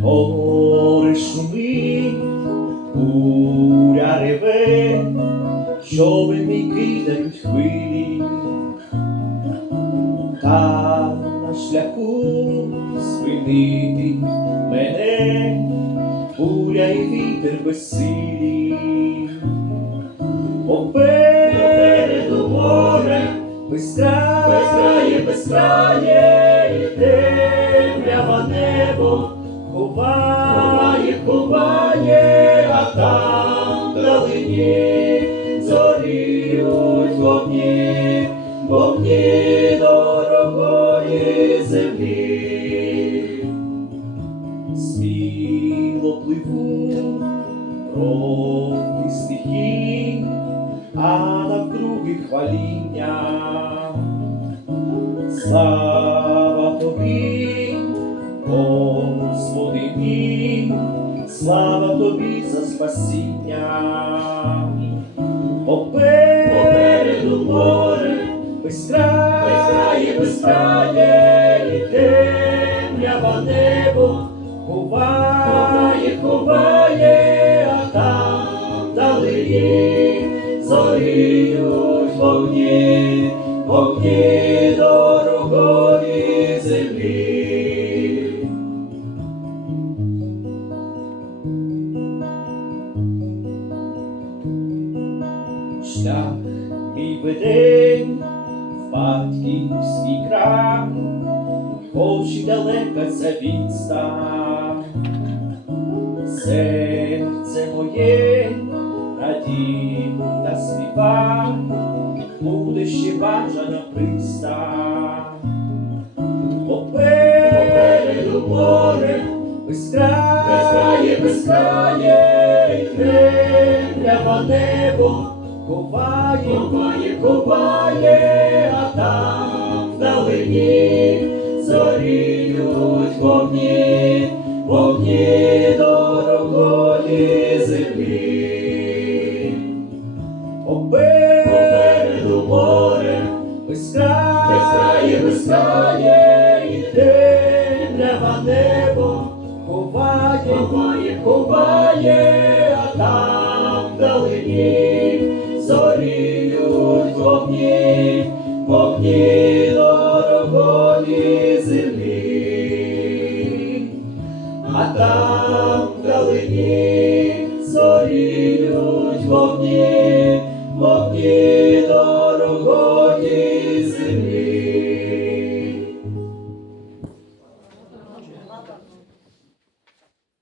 Гори шумить, буря реве, човни кидають хвилі, та на шляху спинити мене, буря і вітер безсилі безкрає, безкрає, і темрява небо ховає, ховає, а там вдалині зоріють вогні, вогні дорогої землі. Сміло пливу проти стихій, а навкруги хваління. Слава тобі, Господи мій, слава тобі за спасіння. Попереду море, безкрає, безкрає, і темрява небо ховає, ховає, а там вдалині зоріють вогні, вогні Шлях мій веде в батьківський край, хоч і далека ця відстань. Серце моє радій та співай, буде ще бажана пристань. Попереду море, безкрає, безкрає, і темрява небо ховає, ховає, ховає, а там вдалині зоріють вогні, вогні дорогої землі. Попереду море, безкрає, безкрає, і темрява небо ховає, ховає, ховає, а там вдалині вогні, вогні дорогої землі. А там вдалині зоріють вогні, вогні